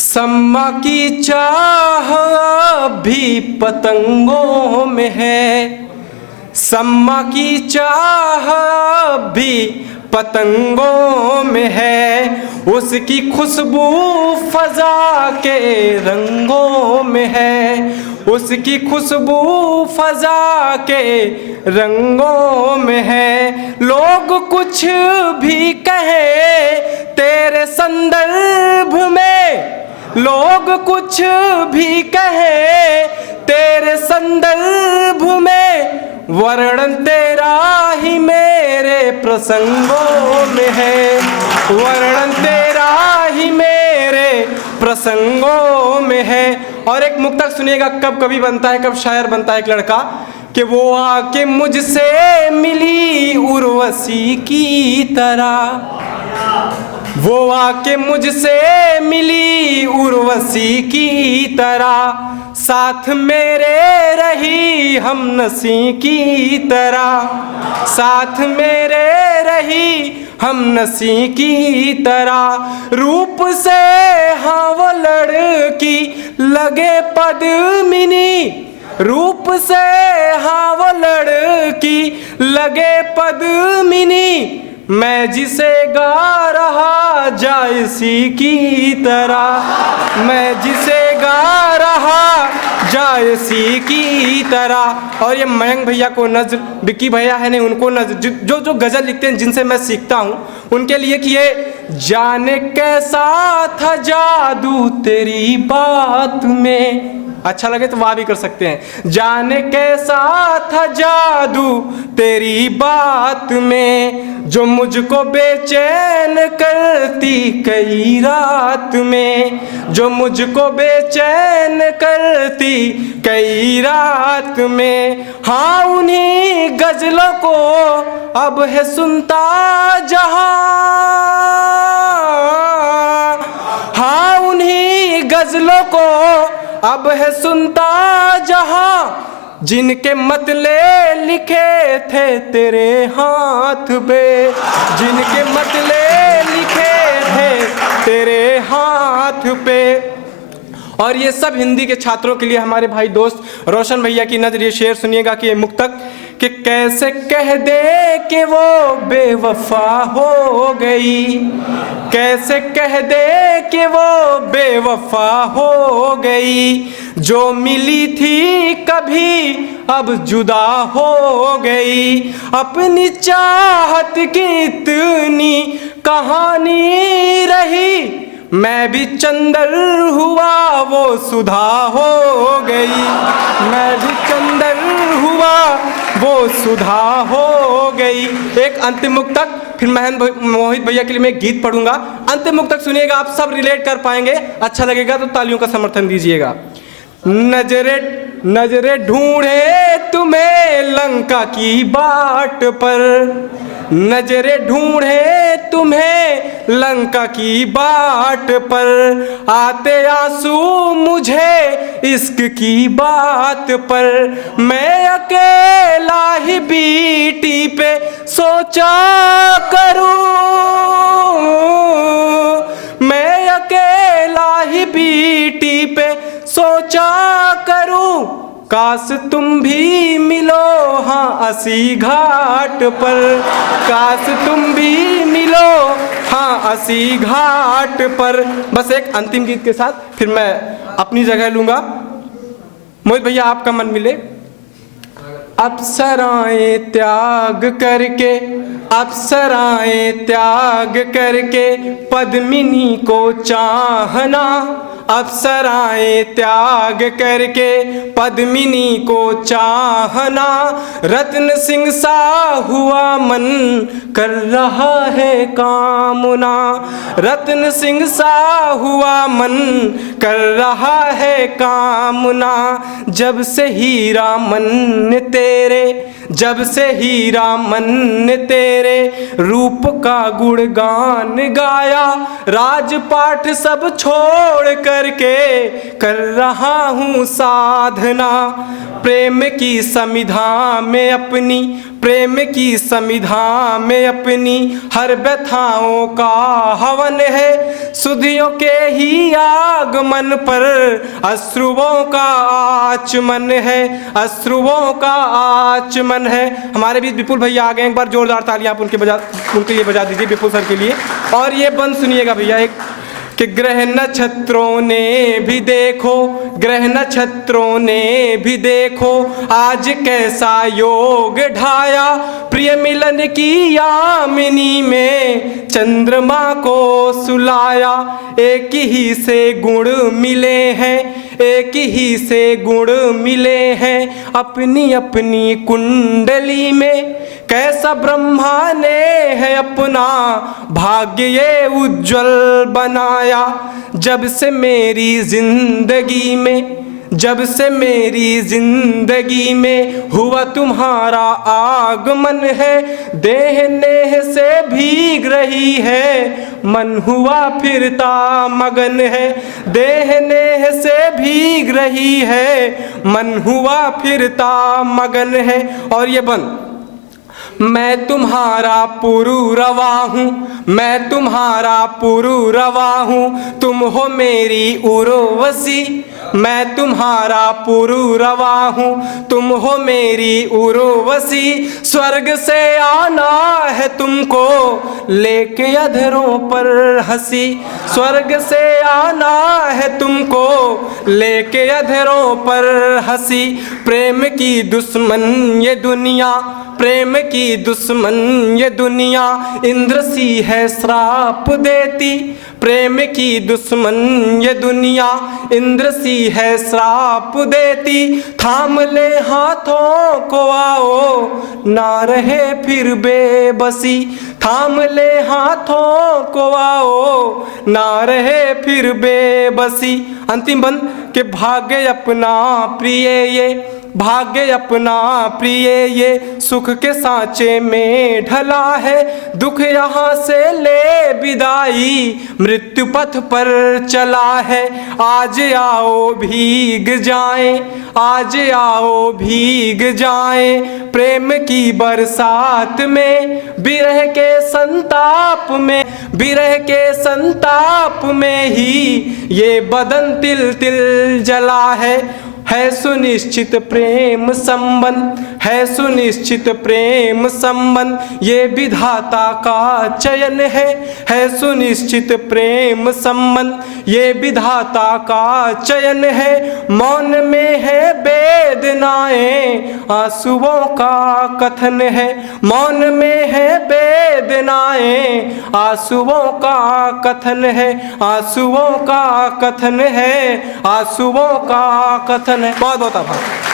सम्मा की चाह भी पतंगों में है, सम्मा की चाह भी पतंगों में है, उसकी खुशबू फजा के रंगों में है, उसकी खुशबू फजा के रंगों में है। लोग कुछ भी कहे तेरे संदर्भ में, लोग कुछ भी कहे तेरे संदर्भ में, वर्णन तेरा ही मेरे प्रसंगों में है, वर्णन तेरा ही मेरे प्रसंगों में है। और एक मुक्तक सुनिएगा, कब कवि बनता है, कब शायर बनता है एक लड़का, कि वो आके मुझसे मिली उर्वशी की तरह, वो आके मुझसे मिली उर्वशी की तरह, साथ मेरे रही हमनसी की तरह, साथ मेरे रही हमनसी की तरह। रूप से हाँ वो लड़की लगे पद्मिनी, रूप से हाँ वो लड़की लगे पद्मिनी, मैं जिसे गा रहा जायसी की तरह, मैं जिसे गा रहा जायसी की तरह। और ये मयंक भैया को नज़्र, विक्की भैया है नहीं उनको नज़्र, जो गज़ल लिखते हैं जिनसे मैं सीखता हूँ, उनके लिए कि ये जाने कैसा था जादू तेरी बात में, अच्छा लगे तो वाह भी कर सकते हैं। जाने कैसा था जादू तेरी बात में, जो मुझको बेचैन करती कई रात में, जो मुझको बेचैन करती कई रात में। हाँ उन्हीं गजलों को अब है सुनता जहां, हाँ उन्हीं गजलों को अब है सुनता जहां, जिनके मतले लिखे थे तेरे हाथ पे, जिनके मतले लिखे थे तेरे हाथ पे। और ये सब हिंदी के छात्रों के लिए हमारे भाई दोस्त रोशन भैया की नज़र, ये शेर सुनिएगा कि ये मुक्तक, कि कैसे कह दे कि वो बेवफा हो गई, कैसे कह दे कि वो बेवफा हो गई, जो मिली थी कभी अब जुदा हो गई, अपनी चाहत की इतनी कहानी रही, मैं भी चंदर हुआ वो सुधा हो गई, मैं भी चंदर हुआ वो सुधा हो गई। एक अंतिम मुक्तक, फिर मोहित भैया के लिए मैं एक गीत पढ़ूंगा। अंतिम मुक्तक सुनिएगा, आप सब रिलेट कर पाएंगे, अच्छा लगेगा तो तालियों का समर्थन दीजिएगा। नजरे ढूंढे तुम्हें लंका की बाट पर, नजरे ढूंढे तुम्हें लंका की बाट पर, आते आंसू मुझे इश्क की बात पर, मैं अकेला ही बीटी पे सोचा करूं, मैं अकेला ही बीटी पे सोचा करूं, काश तुम भी मिलो हाँ असी घाट पर, काश तुम भी मिलो हाँ असी घाट पर। बस एक अंतिम गीत के साथ फिर मैं अपनी जगह लूंगा। मोहित भैया आपका मन मिले। अप्सराएं त्याग करके, अप्सराएं त्याग करके पद्मिनी को चाहना, अप्सराएं त्याग करके पद्मिनी को चाहना, रत्न सिंह सा हुआ मन कर रहा है कामना, रत्न सिंह सा हुआ मन कर रहा है कामना, जब से हीरा मन तेरे, जब से हीरा मन तेरे रूप का गुणगान गाया, राजपाट सब छोड़ करके कर रहा हूँ साधना, प्रेम की समिधा में अपनी, प्रेम की समिधा में अपनी हर व्यथाओं का हवन है, सुधियों के ही आग आगमन पर अश्रुओं का आचमन है, अश्रुओं का आचमन है। हमारे बीच विपुल भैया आ गए, एक बार जोरदार तालियां आप उनके लिए बजा दीजिए, विपुल सर के लिए। और ये बंद सुनिएगा भैया एक, कि ग्रह नक्षत्रों ने भी देखो, ग्रह नक्षत्रों ने भी देखो, आज कैसा योग ढाया, प्रिय मिलन की यामिनी में चंद्रमा को सुलाया। एक ही से गुण मिले हैं, एक ही से गुण मिले हैं, अपनी अपनी कुंडली में। कैसा ब्रह्मा ने है अपना भाग्य ये उज्जवल बनाया। जब से मेरी जिंदगी में, जब से मेरी जिंदगी में हुआ तुम्हारा आगमन है, देह नेह से भीग रही है, मन हुआ फिरता मगन है। देह नेह से भीग रही है, मन हुआ फिरता मगन है। और ये बंद, मैं तुम्हारा पुरूरवा हूँ, मैं तुम्हारा पुरूरवा हूँ, तुम हो मेरी उर्वशी। मैं तुम्हारा पुरूरवा हूँ, तुम हो मेरी उर्वशी। स्वर्ग से आना है तुमको लेके अधरों पर हंसी, स्वर्ग से आना है तुमको लेके अधरों पर हंसी। प्रेम की दुश्मन ये दुनिया, प्रेम की दुश्मन ये दुनिया, इंद्र सी है श्राप देती। प्रेम की दुश्मन ये दुनिया, इंद्र सी है श्राप देती। थाम ले हाथों को आओ, ना रहे फिर बेबसी। थाम ले हाथों को आओ, ना रहे फिर बेबसी। अंतिम बंद, के भाग्य अपना प्रिय ये, भाग्य अपना प्रिय ये, सुख के सांचे में ढला है। दुख यहाँ से ले विदाई, मृत्यु पथ पर चला है। आज आओ भीग जाएं, आज आओ भीग जाएं, प्रेम की बरसात में, विरह के संताप में, विरह के संताप में ही ये बदन तिल तिल जला है सुनिश्चित प्रेम संबंध, है सुनिश्चित प्रेम संबंध, ये विधाता का चयन है सुनिश्चित प्रेम संबंध, ये विधाता का चयन है। मौन में है वेदनाएं, आंसुओं का कथन है। मौन में है वेदनाएं, आंसुओं का कथन है, आंसुओं का कथन है, आंसुओं का कथन है। बहुत बहुत आभार।